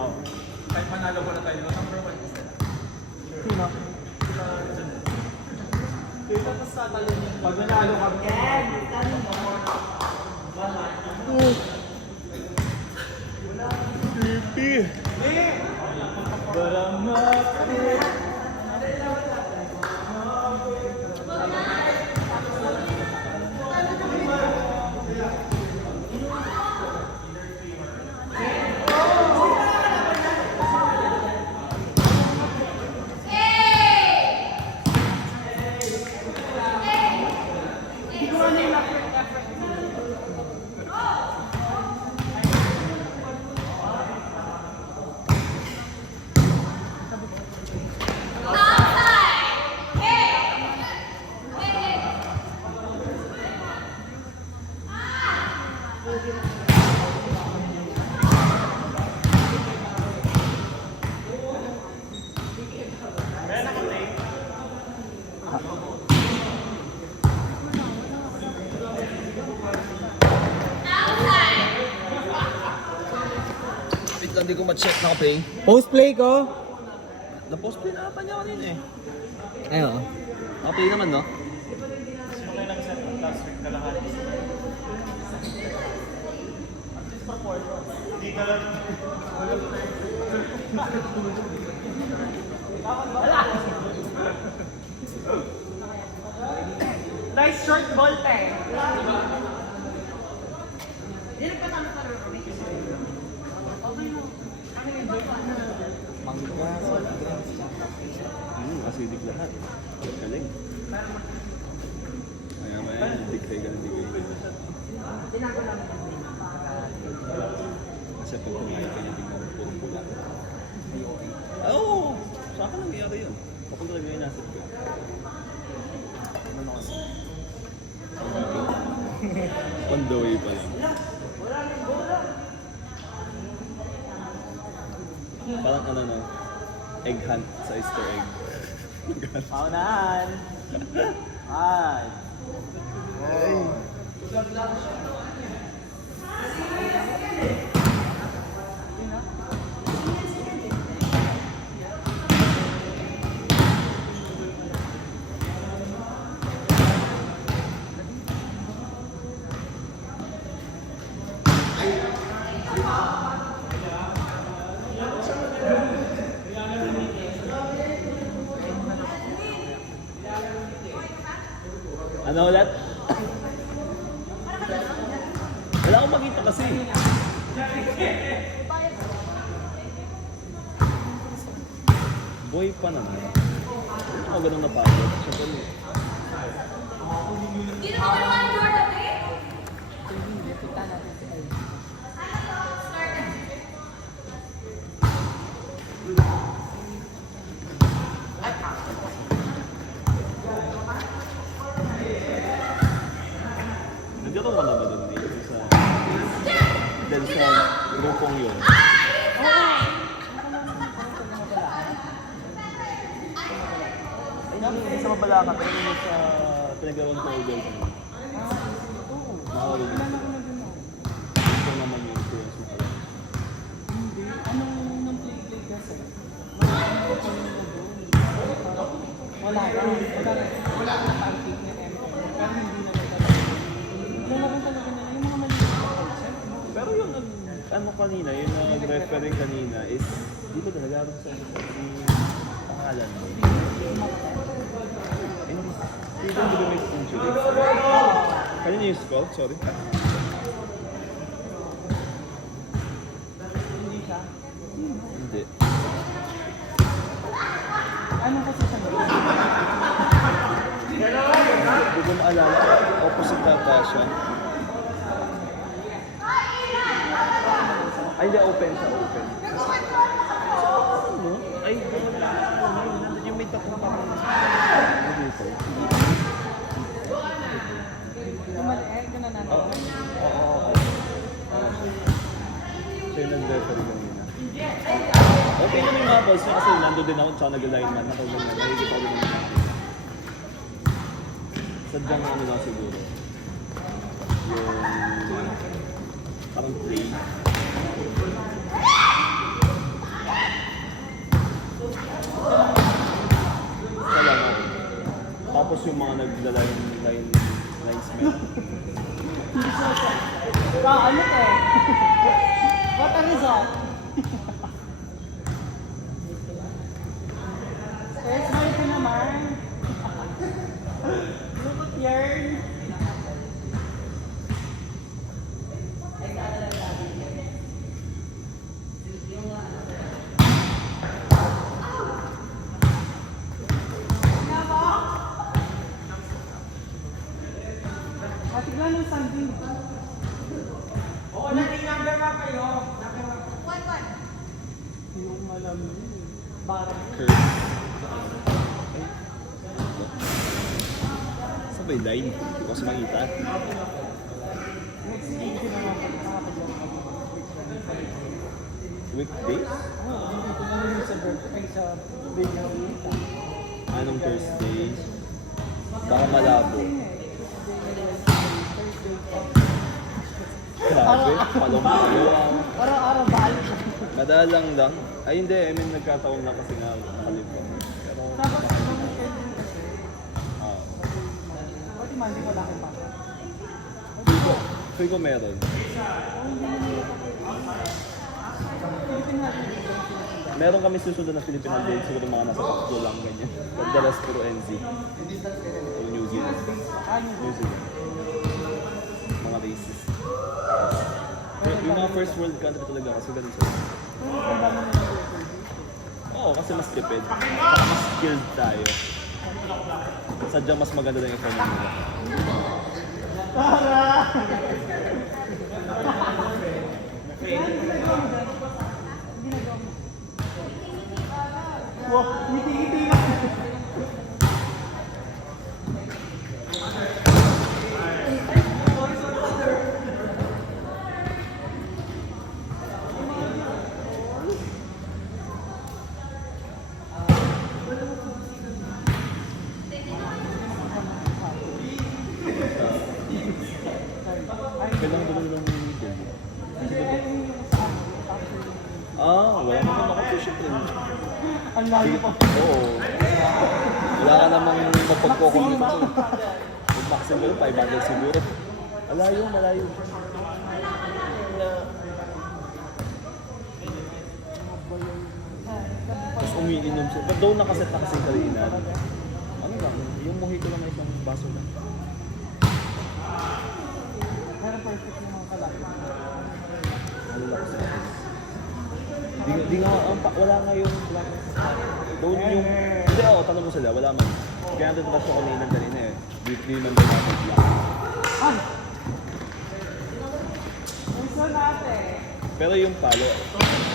Oo. Kahit manalo ko na tayo, number 1 is sila. Sino? Sila dyan. Kaya tapos tatalon yun. Pag nanalo kami. Creepy. Wait lang, di ko ma-check na play. Post play ko. Na-post play na pa niya kanina eh. Ayun. Naka-play naman, no? Sino kayo nag-set last week na lahat? At least pa 4. Hindi ka lang. Nice short ball, te. Acidic lahat. Galing. Maya-maya, digtay ka na digay. Kasi pag kumain ka niya, tingnan mo purong pula. Oo! Sa akin nangyayari yun. Papunta rin yung nasa ko. Ano kasi? On the way pa lang. Parang ano no? Egg hunt sa Easter egg. Paunahan. Ay. Ano ulit? Wala akong makita kasi. Boy pa naman. Ano ako ganun napagod? Siyempre. Hindi naman naman yung Jordan eh. Nandiyan ka ba doon eh? Sa grupong yun. Ay, hindi sa Mabalacan, pero hindi sa pinagawan ko yung girlfriend. Nakawin. Ito naman yung experience mo pala. Hindi. Anong nang play kasi? Wala ka. Wala ka pancake na MM. Pero hindi na talaga. Lalaban talaga nila yung mga maliit na concept. Pero yung ano kanina, yung nag-referring kanina is dito talaga ako sa pangalan mo. Hindi ko may injury. Kanina yung skull? Sorry. Hindi siya. Hindi. Ano kasi siya nila? Hindi ko maalala. Opposite data siya. Ay, hindi. Open siya. Open. Ano? Ay, nandun yung may takong parang dito. Yung maliit, yun na natin. Oo. Siya yung nag-referee kanina. Okay naman yung mga balls niya kasi nandun din ako tsaka nag-alignment. Nakaganda. Nakikita ko din naman. Sadyang ano lang siguro. Yung parang play. mga linesmen. Ano to? What a result? First ball ko naman. Lupot yarn. Tignan ng sanding. Oo, nag-number pa kayo. What? Yung malamig. Barang. Curve. Saan ba yung line? Hindi ko kasi makita. Next week din naman nakapag-laro. Weekdays? Oo, hindi ko naman yung sa birthday, sa video week. Anong Thursdays? Baka malabo. Grabe, palong-palo. Araw-araw balik. Madalang lang. Ay hindi, I mean nagkataon na kasi nga nakalimutan. Pero, Tapos, yung schedule kasi, ah. pati Monday wala kang pasa. Feel ko meron. Philippine natin dito. Meron kami susunod na Filipino Day, siguro mga nasa tatlo lang ganyan. Pagdalas puro NZ. O New Zealand. New Zealand. Mga racist. Yung mga first world country talaga kasi ganun sila. Oo, kasi mas tipid. Saka mas skilled tayo. Sadyang mas maganda na yung economy nila. Wow, ngiti-ngiti na. Kailangan ko lang ng meeting. Wala naman ako fishing rin. Ang layo pa. Oo. Wala ka namang mapagkukumit ito. Mag-maximum 500 siguro. Malayo, malayo. Tapos umiinom siya. But daw nakaset na kasi kanina. Ano lang, yung mojito lang na isang baso lang. Pero perfect yung mga kalaki. Ano lang siya. Di nga, wala nga yung black. Doon yung, hindi tanong mo sila, wala man. Kaya natin touch ko kanina eh. Di man din natin black. Ay! Gusto natin. Pero yung palo,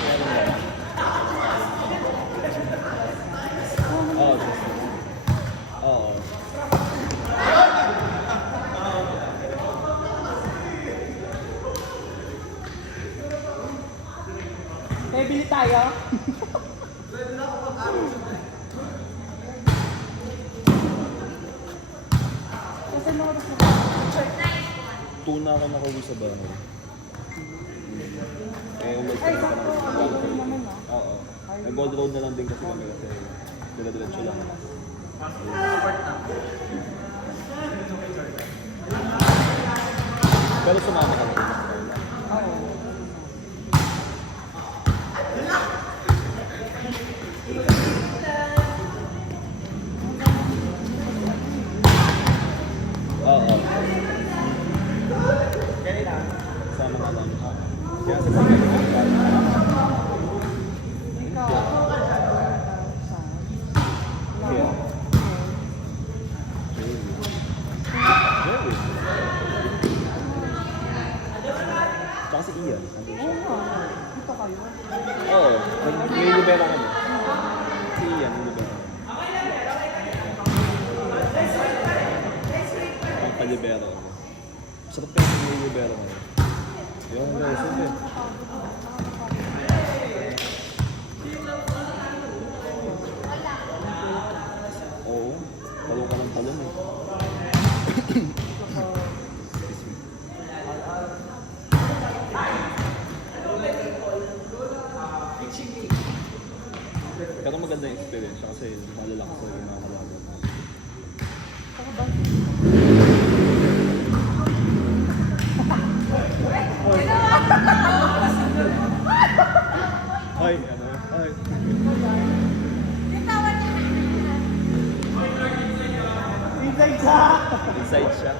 meron lang. Oo, oo. Kaya bili tayo. Kasi mga gusto ko. Tuna ako nakauwi sa bahay. Ulit Ay, ko sakto. na Ang galing naman, no? Oo. Nag-gold road na lang din kasi kami kasi dire-diretso lang. Pero sumama ka na rin. Oo. Oo. Sama ka lang. Kaya sa mga Ikaw. Kaya. Very. Tsaka si Ian. Andun siya. Oo nga. Dito kayo. Oo. May libero kami. Si Ian, may libero. Ang palibero ako. Sarap kasi may libero kami. Yung guys, hindi. Oo. Talong ka ng talong eh. Pero maganda yung experience siya kasi malalakas sa yung mga kalaban. Tapos Ay, ano? Ay. Bitawan niya. Inside sa! Inside siya.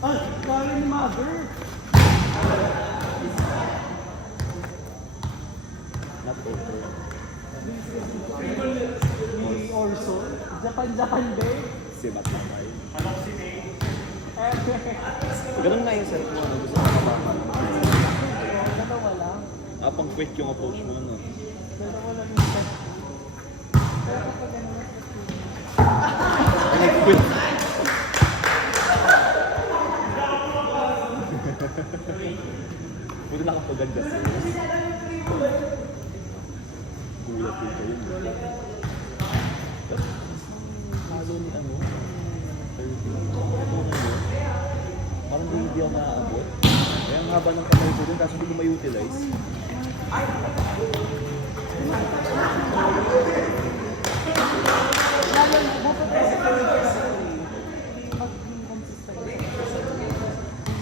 Ay, sorry ni mother. Not over. Ni Orso. Japan day. Si Batman. Ganun nga yung set mo, ano, gusto mo kapahan. Dalawa lang. Pang quick yung approach mo, ano. Dalawa lang yung set ko. Pero kapag ano na Ay, quick. Buti nakapaganda siya. Gulat din kayo. Halo ni ano? 30. Parang hindi ako naaabot. Kaya ang haba ng kamay ko din, kaso hindi ko ma-utilize.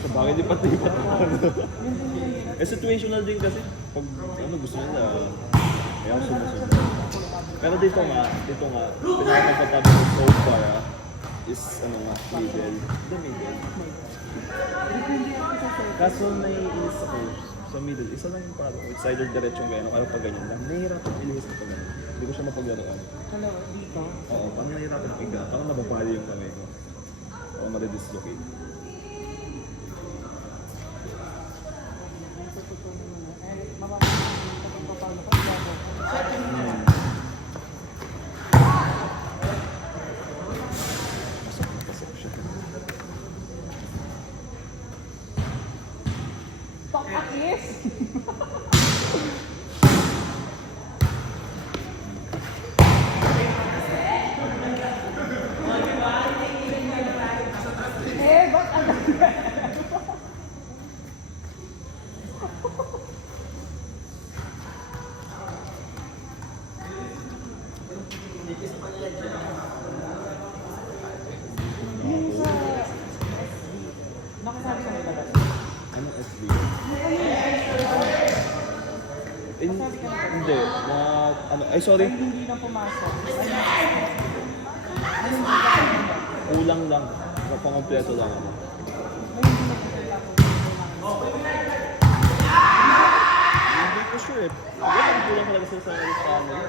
Sa bagay, lipat-lipat na ano. Situational din kasi. Pag ano, gusto nila, kaya ako sumusunod. Pero dito nga, pinaka-comfortable so far is ano nga, middle. The middle. Kaso naiinis ako sa middle. Isa lang yung parang, it's either diretsong gano'n, kaya pag ganyan lang. Nahihirapan ilihis ko pag ganyan. Hindi ko siya mapaglaruan. Dalawa, dito. Oo, parang nahihirapan piga. Parang nababali yung kamay ko. O madidislocate. Pasok siya. Pakakis! Ba't agad? Nakasabi ka nila ba? Anong SB? Hindi. Ano, ay sorry. Hindi na pumasok. Kulang lang. Pangompleto lang ako. Hindi ko sure. Wala ang kulang talaga sa ano.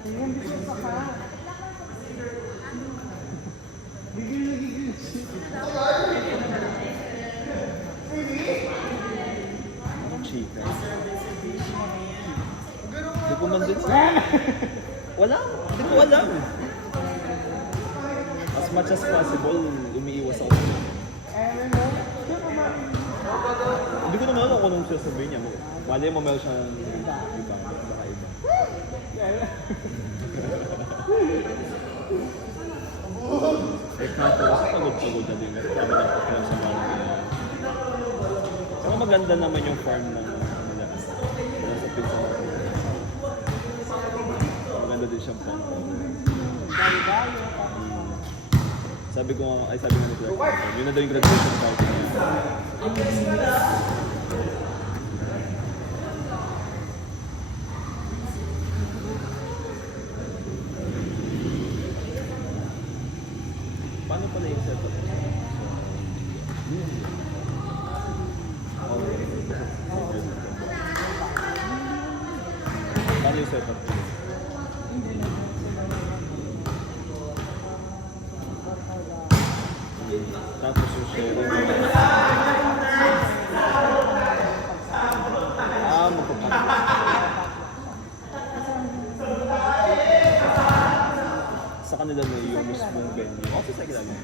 Ayun, bisa sa ka. Gigil na gigil siya. Anong chika? Hindi ko man din sa... Wala. Hindi ko alam. As much as possible, umiiwas ako. Hindi ko naman alam kung anong sasabihin niya. Mali mo meron siya ng iba. Baka iba. Kaso kasi pagod-pagod na din. Sabi na po sa mga saka maganda naman yung farm ng malakas. Wala sa pinsa natin. Maganda din siyang farm. Sabi nga ni Clark, yun na daw yung graduation party niya. Paano pala yung setup? Paano yung setup? Tapos yung sharing. Sa kanila na yung mismong venue. Office na ginagawa.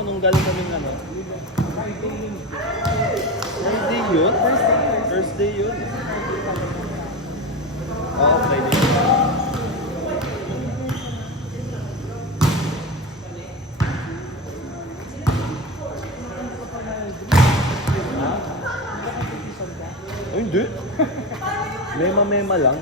nung galing kaming ano. Friday yun? First day yun. Oo, Friday yun. Ay, hindi. Mema-mema lang.